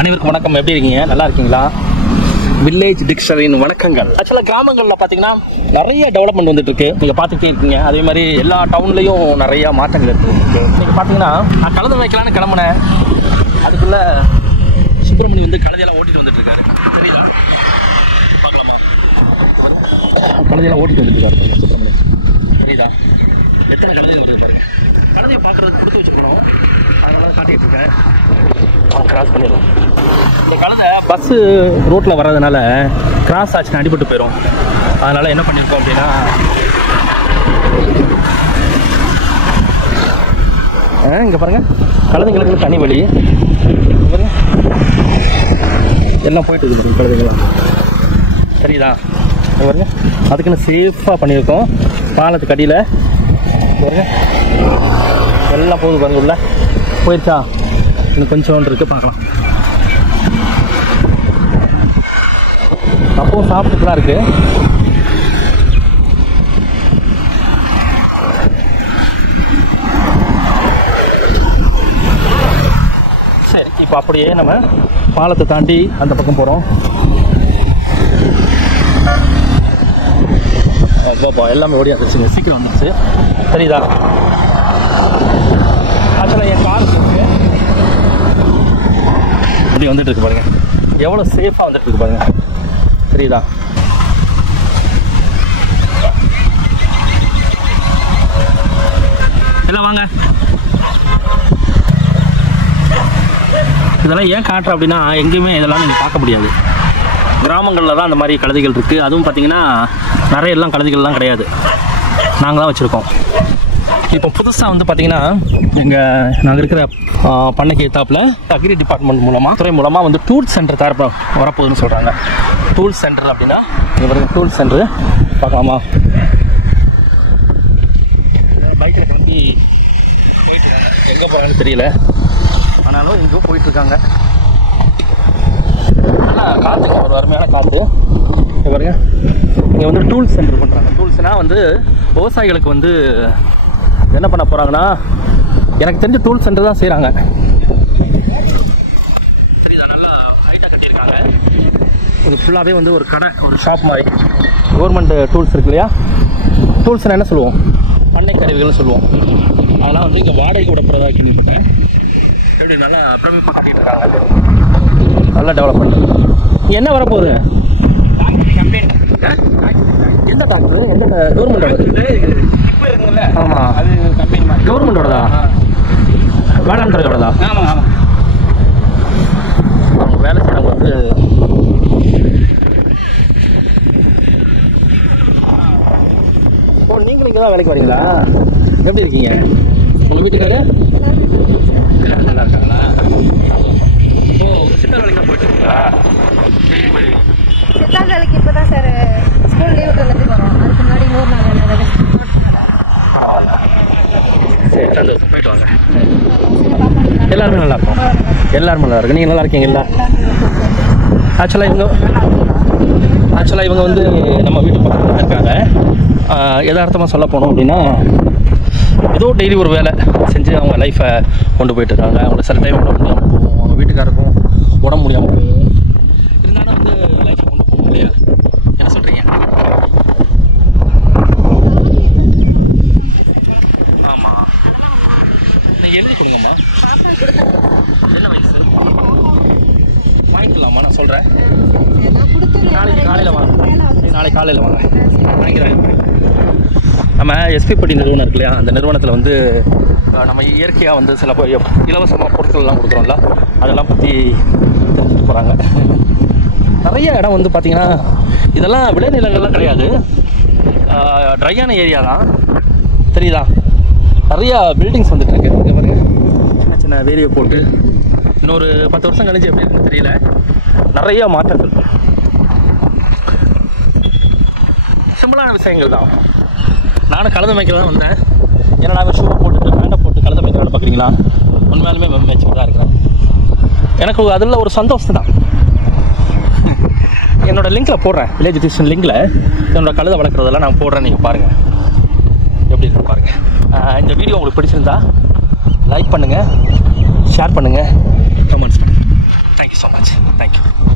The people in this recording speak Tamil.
அனைவருக்கும் வணக்கம். எப்படி இருக்கீங்க? நல்லா இருக்கீங்களா? வில்லேஜ் டிக்ஷனரியின் வணக்கங்கள். ஆக்சுவலாக கிராமங்களில் பார்த்தீங்கன்னா நிறைய டெவலப்மெண்ட் வந்துட்டு இருக்கு. நீங்கள் பார்த்துக்கிட்டே இருக்கீங்க. அதே மாதிரி எல்லா டவுன்லேயும் நிறைய மாற்றங்கள் இருக்குது. நீங்கள் பார்த்தீங்கன்னா நான் கலந்து வைக்கலான்னு கிளம்புனேன். அதுக்குள்ளே சுப்பிரமணி வந்து கழுதையெல்லாம் ஓட்டிட்டு வந்துட்டு இருக்காரு. சரிதா? பார்க்கலாமா? கழுதையெல்லாம் ஓட்டிட்டு வந்துட்டு இருக்காரு சுப்பிரமணி. சரிதா? எத்தனை கழுதைகள் வருது பாருங்க. கழுதையை பார்க்குறதுக்கு கொடுத்து வச்சுருக்கணும். அதனால தான் காட்டிகிட்டு இருக்கேன். அவங்க கிராஸ் பண்ணிடுவோம். இந்த கழுதை பஸ்ஸு ரோட்டில் வர்றதுனால கிராஸ் ஆச்சுன்னா அடிபட்டு போயிடும். அதனால் என்ன பண்ணியிருக்கோம் அப்படின்னா, இங்கே பாருங்கள், கழுதைங்களுக்கு தனி வழி பாருங்க, எல்லாம் போயிட்டு இருக்கு பாருங்க கழுதைங்களாம். சரிதா? பாருங்க, அதுக்குன்னு சேஃபாக பண்ணியிருக்கோம். பாலத்துக்கு அடியில் பாருங்க எல்லாம் போகுது பாருங்க. உள்ள போயிடுச்சா? இன்னும் கொஞ்சம் இருக்குது, பார்க்கலாம். அப்பவும் சாப்பிட்டுட்டு தான் இருக்குது. சரி, இப்போ அப்படியே நம்ம பாலத்தை தாண்டி அந்த பக்கம் போகிறோம். பாப்பா எல்லாமே ஓடியா இருந்துச்சுங்க, சீக்கிரம் வந்துடுச்சு. சரிதா? ஆக்சுவலாக என் கார் அப்படி வந்துட்டு இருக்கு பாருங்க. எவ்வளோ சேஃபாக வந்துட்டு இருக்கு பாருங்க. சரிதா? எல்லாம் வாங்க. இதெல்லாம் ஏன் காட்டுறேன் அப்படின்னா, எங்கேயுமே இதெல்லாம் நீங்கள் பார்க்க முடியாது. கிராமங்களில் தான் அந்த மாதிரி கழுதைகள் இருக்குது. அதுவும் பார்த்தீங்கன்னா நிறைய எல்லாம் கழுதைகள்லாம் கிடையாது, நாங்கள் தான் வச்சுருக்கோம். இப்போ புதுசாக வந்து பார்த்தீங்கன்னா நாங்கள் இருக்கிற பண்ணைக்கு ஏத்தாப்பில் அக்ரி டிபார்ட்மெண்ட் மூலமாக, துறை மூலமாக வந்து டூல் சென்டர் தரப்போ வரப்போகுதுன்னு சொல்கிறாங்க. டூல் சென்டர் அப்படின்னா இவருக்கு டூல் சென்டரு பார்க்கலாமா? பைக்கில் கிளம்பி போயிட்டுருக்காங்க. எங்கே போகிறாங்கன்னு தெரியல, ஆனாலும் எங்கேயோ போயிட்டுருக்காங்க. நல்லா காற்றுங்க, ஒரு அருமையான காற்று. பாருங்க, இங்கே வந்து டூல் சென்டர் பண்ணுறாங்க. டூல்ஸ்னால் வந்து விவசாயிகளுக்கு வந்து என்ன பண்ண போகிறாங்கன்னா, எனக்கு தெரிஞ்ச டூல் சென்டர் தான் செய்கிறாங்க. சரிதா? நல்லா ஹைட்டாக கட்டியிருக்காங்க. இது ஃபுல்லாகவே வந்து ஒரு கடை, ஒரு ஷாப் மாதிரி. கவர்மெண்ட் டூல்ஸ் இருக்கு இல்லையா? டூல்ஸ்னால் என்ன சொல்லுவோம்? பண்ணை கருவிகள்னு சொல்லுவோம். அதெல்லாம் வந்து இங்கே வாடகைக்கு விடப்படுறதா கேள்விப்பட்டேன். எப்படி நல்லா பிரமிப்பாக கட்டிகிட்டு இருக்காங்க. நல்லா டெவலப்மெண்ட். என்ன வரப்போகுது? எந்த டாக்டர்? எந்த கவர்மெண்ட்? ஆமாம், அது கம்பெனி கவர்மெண்டோடதா? வேளாண் துறையோடதா? ஆமாம் ஆமாம். அவங்க வேலை செய்கிறவங்க வந்து நீங்களும் இங்கே தான் வேலைக்கு வரீங்களா? எப்படி இருக்கீங்க? உங்கள் வீட்டுக்காரு எல்லாரும் நல்லா இருக்காங்களா? சித்தார் வேலைக்கு தான் போயிட்டு இருக்கீங்களா? சித்தார் வேலைக்கு இப்போ தான் சார் ஸ்கூல் லீவ் விட்டுலேருந்து வரோம். அதுக்கு முன்னாடி 100 நாள் வேலை. பரவாயில்ல, சரி, சந்தோஷம். போயிட்டு வாங்க. எல்லாருமே நல்லா இருக்கும். எல்லாருமே நல்லா இருக்கு. நீங்கள் நல்லா இருக்கீங்களா? ஆக்சுவலாக இவங்க வந்து நம்ம வீட்டு பக்கத்தில் தான் இருக்காங்க. யதார்த்தமாக சொல்ல போனோம் அப்படின்னா, ஏதோ டெய்லி ஒரு வேலை செஞ்சு அவங்க லைஃப்பை கொண்டு போயிட்டு இருக்காங்க. அவங்க சில டைம் உடம்பு முடியாமல் போகும், அவங்க வீட்டுக்காருக்கும் உடம்பு முடியாமல் போகும். இருந்தாலும் வந்து லைஃப்பை கொண்டு போக முடியாது. என்ன சொல்கிறீங்க? ஆமாம், நீங்கள் எழுதி கொடுங்கம்மா. என்ன வயசு? வாங்கிக்கலாமா? நான் சொல்கிறேன். நாளைக்கு காலையில் வாங்க. நாளைக்கு காலையில் வாங்க, வாங்கிக்கிறேன். நம்ம எஸ்பிபடி நிறுவனம் இருக்கு இல்லையா? அந்த நிறுவனத்தில் வந்து நம்ம இயற்கையாக வந்து சில இலவசமாக பொருட்கள்லாம் கொடுக்குறோம்ல, அதெல்லாம் பற்றி தெரிஞ்சுட்டு போகிறாங்க. நிறைய இடம் வந்து பார்த்திங்கன்னா இதெல்லாம் விளைநிலங்கள்லாம் கிடையாது, ட்ரையான ஏரியா தான். தெரியுதா? நிறையா பில்டிங்ஸ் வந்துட்டு இருக்கு. இங்கே பாருங்க, சின்ன சின்ன வேலியை போட்டு இன்னொரு 10 வருஷம் கழிச்சு எப்படி இருக்குன்னு தெரியல, நிறைய மாற்றங்கள். சிம்பிளான விஷயங்கள் தான். நானும் கலந்து மேய்க்க தான் வந்தேன். ஏன்னா நாங்கள் ஷூ போட்டுட்டு பேண்டை போட்டு கலந்து மேய்க்க வேலை பார்க்குறீங்களா? உண்மையாலுமே மேய்ச்சிட்டு தான் இருக்கிறேன். எனக்கு அதில் ஒரு சந்தோஷம் தான். என்னோடய லிங்கில் போடுறேன், வில்லேஜ் டிக்ஷனரி லிங்கில் என்னோடய கழுதை வளர்க்குறதெல்லாம் நான் போடுறேன். நீங்கள் பாருங்கள் எப்படி இருக்கு பாருங்கள். இந்த வீடியோ உங்களுக்கு பிடிச்சிருந்தா லைக் பண்ணுங்கள், ஷேர் பண்ணுங்கள், comments. Thank you so much. Thank you.